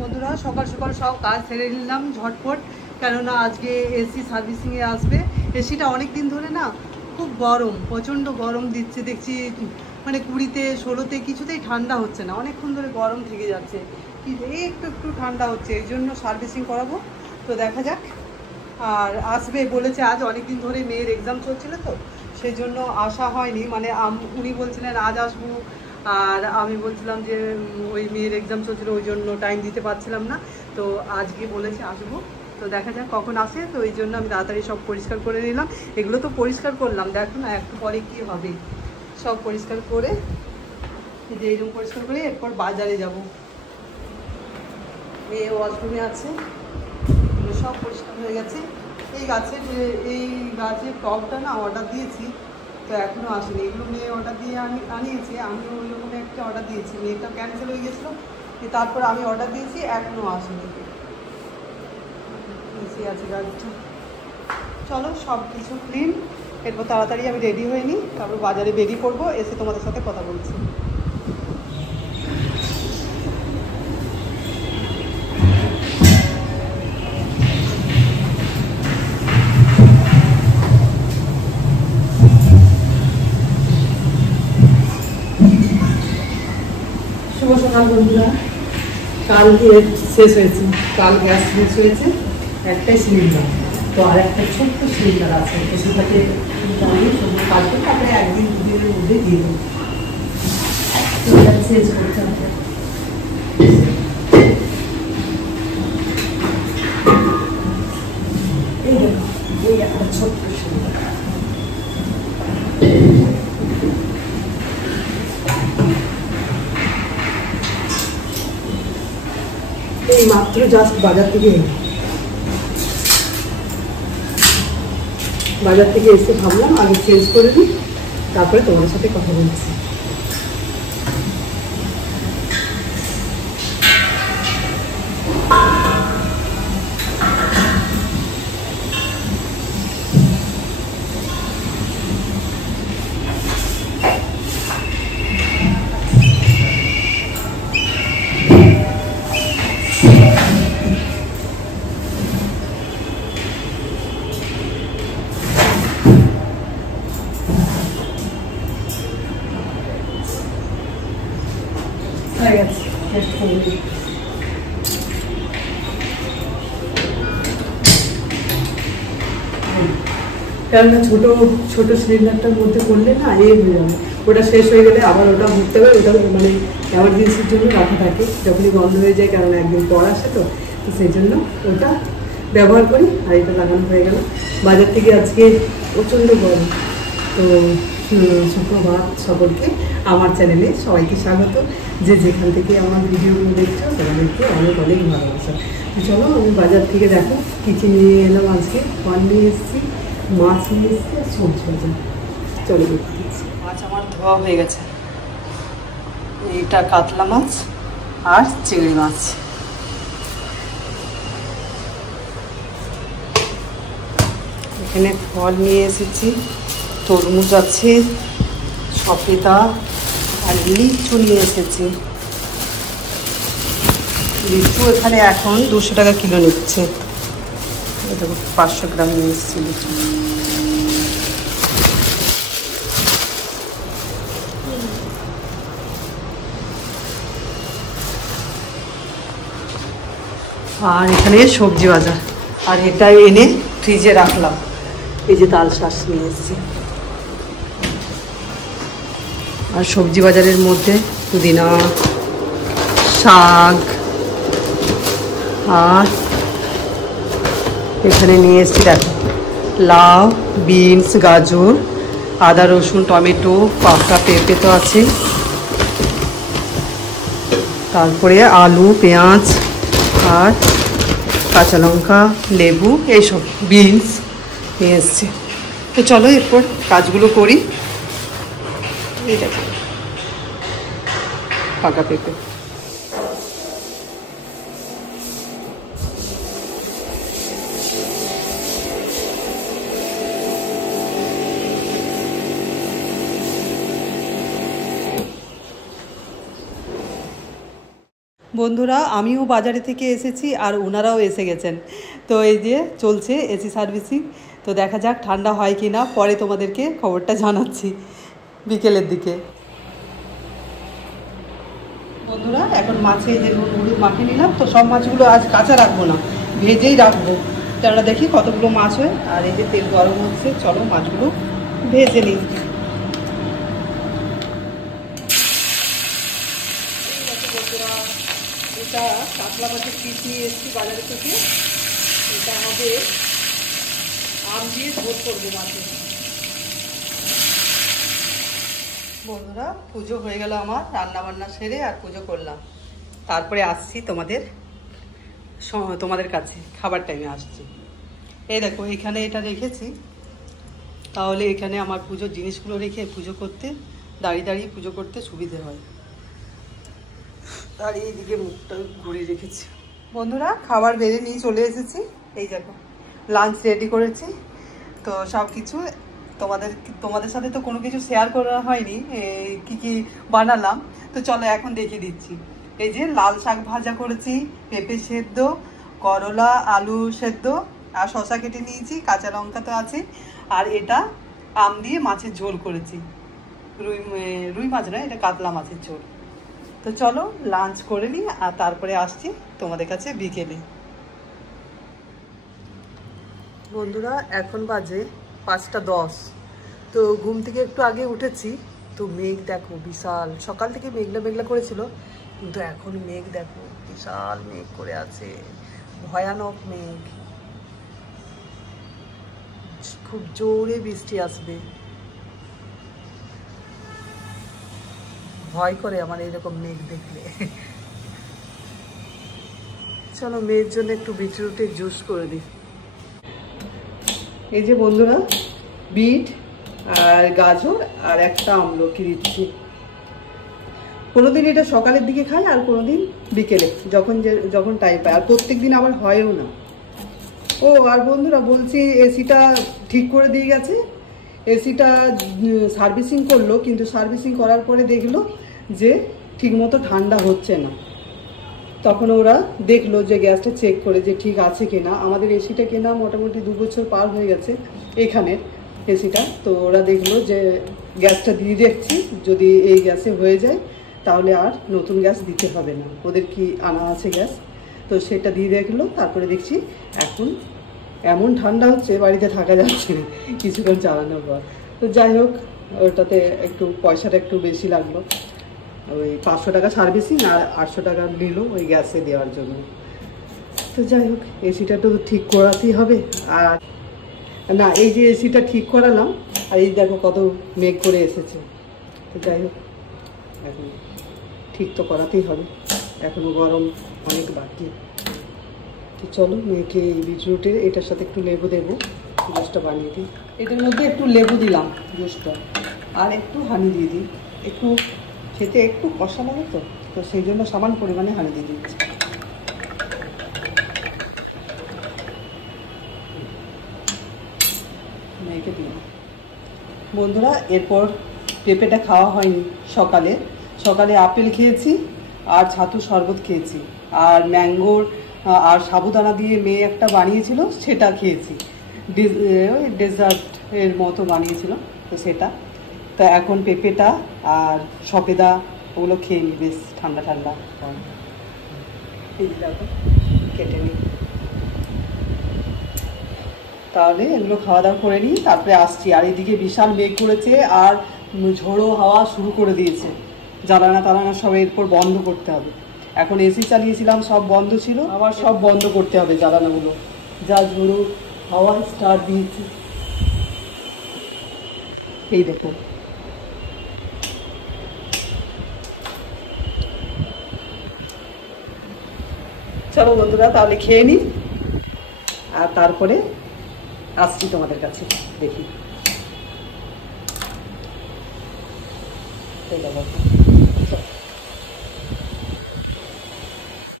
বন্ধুরা সকাল সকাল সব কাজ সেরে নিলাম ঝটপট, কেননা আজকে এসি সার্ভিসিংয়ে আসবে। এসিটা অনেক দিন ধরে না খুব গরম, প্রচণ্ড গরম দিচ্ছে দেখছি, মানে 20-তে 16-তে কিছুতেই ঠান্ডা হচ্ছে না, অনেকক্ষণ ধরে গরম থেকে যাচ্ছে, একটু একটু ঠান্ডা হচ্ছে, এই জন্য সার্ভিসিং করাবো। তো দেখা যাক, আর আসবে বলেছে আজ, অনেক দিন ধরে মেয়ের এক্সাম চলছিল তো সেই জন্য আসা হয়নি, মানে উনি বলছিলেন আজ আসবো, আর আমি বলছিলাম যে ওই মেয়ের এক্সাম চলছিল ওই জন্য টাইম দিতে পারছিলাম না, তো আজকে বলেছে আসবো। তো দেখা যাক কখন আসে, তো এই জন্য আমি তাড়াতাড়ি সব পরিষ্কার করে নিলাম। এগুলো তো পরিষ্কার করলাম, দেখো না একটু পরে কি হবে, সব পরিষ্কার করে যে এইরকম পরিষ্কার করে এরপর বাজারে যাব। মেয়ে ওয়াশরুমে আছে, এগুলো সব পরিষ্কার হয়ে গেছে। এই গাছের টবটা না অর্ডার দিয়েছি, তো এখনও আসেনি। এগুলো মেয়ে অর্ডার দিয়ে আনিয়েছে, আমিও ওই রকম একটা অর্ডার দিয়েছি, মেয়েটা ক্যান্সেল হয়ে গেছিলো, তারপর আমি অর্ডার দিয়েছি, এখনও আসেনি। এসে আছে গাড়িটা। চলো সব কিছু ক্লিন, এরপর তাড়াতাড়ি আমি রেডি হয়ে নিই, তারপর বাজারে বেরিয়ে পড়বো, এসে তোমাদের সাথে কথা বলছি। শুভ সকাল বন্ধুরা। কাল শেষ হয়েছে, কাল গ্যাস শেষ হয়েছে, একটাই সিলিন্ডার, তো আর একটা ছোট্ট সিলিন্ডার আছে, তো সেটাকে কাজ করে তারপরে একদিন দুদিনের মধ্যে দিয়ে দেবো, শেষ করতে হবে। এই দেখো, এই একটা ছোট্ট সিলিন্ডার। এই মাত্র জাস্ট বাজার থেকে এসে ভাবলাম আগে চেঞ্জ করে দিই, তারপরে তোমাদের সাথে কথা বলছি। কেননা ছোট সিলিন্ডারটার মধ্যে করলে না হয়ে যাবে, ওটা শেষ হয়ে গেলে আবার ওটা ভরতে হবে, ওটা মানে এমার্জেন্সির জন্য রাখা থাকে, যখনই বন্ধ হয়ে যায়, কেননা একদিন পর আসে, তো সেই জন্য ওটা ব্যবহার করি। আর এটা লাগানো হয়ে গেল। বাজার থেকে আজকে প্রচণ্ড গরম। তো সুপ্রভাত সকলকে, আমার চ্যানেলে সবাইকে স্বাগত। যে যেখান থেকে আমার ভিডিওগুলো দেখছো সবাইকে অনেক অনেক ভালোবাসা। তো চলো, আমি বাজার থেকে দেখো কিছু নিয়ে এলাম আজকে, ফল নিয়ে এসেছি, মাছ নিয়ে এসেছি, আর সবজি বাজার। চলো দেখতে দিচ্ছি। মাছ আমার ধোয়া হয়ে গেছে, এইটা কাতলা মাছ আর চিংড়ি মাছ। এখানে ফল নিয়ে এসেছি, তরমুজ আছে, সপেতা আর লিচু নিয়ে এসেছি। লিচু এখানে এখন 200 টাকা কিলো নিচ্ছে, দেখো 500 গ্রাম নিয়ে এসেছি লিচু। আর এখানে সবজি বাজার, আর এটা এনে ফ্রিজে রাখলাম। এই যে তাল শাঁস নিয়ে এসেছি। আর সবজি বাজারের মধ্যে পুদিনা, শাক, আর এখানে নিয়ে এসেছি দেখো লাউ, বিনস, গাজর, আদা, রসুন, টমেটো, পাকা পেঁপে তো আছে, তারপরে আলু, পেঁয়াজ আর কাঁচা লঙ্কা, লেবু, এইসব বিনস নিয়ে এসছি। তো চলো এরপর কাজগুলো করি। এই দেখো পাকা পেঁপে। বন্ধুরা আমিও বাজারে থেকে এসেছি আর ওনারাও এসে গেছেন। তো এই যে চলছে এসি সার্ভিসিং। তো দেখা যাক ঠান্ডা হয় কি না, পরে তোমাদেরকে খবরটা জানাচ্ছি বিকেলের দিকে। বন্ধুরা এখন মাছে এই যে নুন হলুদ মাখিয়ে নিলাম। তো সব মাছগুলো আজ কাঁচা রাখবো না, ভেজেই রাখবো। তারা দেখি কতগুলো মাছ হয়। আর এই যে তেল গরম হচ্ছে, চলো মাছগুলো ভেজে নিই। এটা কাতলা মাছের পিস নিয়ে এসেছি বাজারে থেকে। এটা হবে আম দিয়ে ঝোল করবো মাছের। বন্ধুরা পুজো হয়ে গেল আমার, রান্না বান্না সেরে আর পুজো করলাম। তারপরে আসছি তোমাদের কাছে, খাবার টাইমে আসছি। এই দেখো এখানে এটা রেখেছি, তাহলে এখানে আমার পুজোর জিনিসগুলো রেখে পুজো করতে, দাঁড়িয়ে দাঁড়িয়ে পুজো করতে সুবিধে হয়। আর এইদিকে মুখটা ঘুরিয়ে রেখেছি। বন্ধুরা খাবার বেড়ে নিয়ে চলে এসেছি। এই দেখো লাঞ্চ রেডি করেছি। তো সব কিছু তোমাদের সাথে তো কোনো কিছু শেয়ার করা হয়নি, কি কি বানালাম। তো চলো এখন দেখিয়ে দিচ্ছি। এই যে লাল শাক ভাজা করেছি, পেঁপে সেদ্ধ, করলা আলু সেদ্ধ, আর শসা কেটে নিয়েছি, কাঁচা লঙ্কা তো আছে। আর এটা আম দিয়ে মাছের ঝোল করেছি। রুই মাছ নয়, এটা কাতলা মাছের ঝোল। তো চলো লাঞ্চ করে নিই আর তারপরে আসছি তোমাদের কাছে বিকেলে। বন্ধুরা এখন বাজে 5:10। তো ঘুম থেকে একটু আগে উঠেছি। তো মেঘ দেখো বিশাল, সকাল থেকে মেঘলা মেঘলা করেছিল, কিন্তু এখন মেঘ দেখো বিশাল মেঘ করে আছে, ভয়ানক মেঘ। খুব জোরে বৃষ্টি আসবে, ভয় করে আমার এরকম মেঘ দেখলে। চলো মেয়ের জন্য একটু বিটরুটের জুস করে দিই। এই যে বন্ধুরা বিট আর গাজর আর একটা আমলকি দিচ্ছি। কোনোদিন এটা সকালের দিকে খাই আর কোনোদিন বিকেলে, যখন টাইম পাই। আর প্রত্যেক দিন আবার হয়ও না। ও আর বন্ধুরা বলছি, এসিটা ঠিক করে দিয়ে গেছে। এসিটা সার্ভিসিং করলো, কিন্তু সার্ভিসিং করার পরে দেখলো যে ঠিকমতো ঠান্ডা হচ্ছে না। তখন ওরা দেখলো যে গ্যাসটা চেক করে যে ঠিক আছে কিনা। আমাদের এসিটা কেনা মোটামুটি 2 বছর পার হয়ে গেছে এখানের এসিটা। তো ওরা দেখলো যে গ্যাসটা দিয়ে দেখছি, যদি এই গ্যাসে হয়ে যায় তাহলে আর নতুন গ্যাস দিতে হবে না, ওদের কি আনা আছে গ্যাস। তো সেটা দিয়ে দেখলো, তারপরে দেখছি এখন এমন ঠান্ডা হচ্ছে বাড়িতে থাকা যাচ্ছে না কিছুক্ষণ চালানোর পর। তো যাই হোক, ওটাতে একটু পয়সাটা একটু বেশি লাগলো। ওই 500 টাকা সার্ভিসিং আর 800 টাকা নিল ওই গ্যাসে দেওয়ার জন্য। তো যাই হোক এসিটা তো ঠিক করাতেই হবে। আর না, এই যে এসিটা ঠিক করালাম আর এই দেখো কত মেঘ করে এসেছে। তো যাই হোক এখন ঠিক তো করাতেই হবে, এখনো গরম অনেক বাকি। তো চলো মেয়েকে এই বিটরুটের এটার সাথে একটু লেবু দেবো, জুসটা বানিয়ে দিই। এটার মধ্যে একটু লেবু দিলাম জুসটা, আর একটু হানি দিয়ে দিই। একটু খেতে একটু কষা লাগে, তো সেই জন্য সামান্য পরিমাণে হানি দিয়ে দিচ্ছি। মেয়েকে দিলাম। বন্ধুরা এরপর পেঁপেটা খাওয়া হয়নি। সকালে আপেল খেয়েছি আর ছাতু শরবত খেয়েছি, আর ম্যাঙ্গোর আর সাবুদানা দিয়ে মেয়ে একটা বানিয়েছিল সেটা খেয়েছি। ওই ডেজার্ট এর মতো বানিয়েছিল, তো সেটা। তো এখন পেঁপেটা আর সবেদা ওগুলো খেয়ে নিই, বেশ ঠান্ডা ঠান্ডা কেটে নিই। তাহলে এগুলো খাওয়া দাওয়া করে নিই, তারপরে আসছি। আর এদিকে বিশাল মেঘ করেছে আর ঝোড়ো হাওয়া শুরু করে দিয়েছে। জানালা সব এরপর বন্ধ করতে হবে। এখন এসি চালিয়েছিলাম, সব বন্ধ ছিল, আবার সব বন্ধ করতে হবে জানালাগুলো। যা ঝোড়ো হাওয়া স্টার্ট দিয়েছে, এই দেখো। চলো বন্ধুরা তাহলে খেয়ে নিই আর তারপরে আসছি তোমাদের কাছে। দেখি এই দেখো।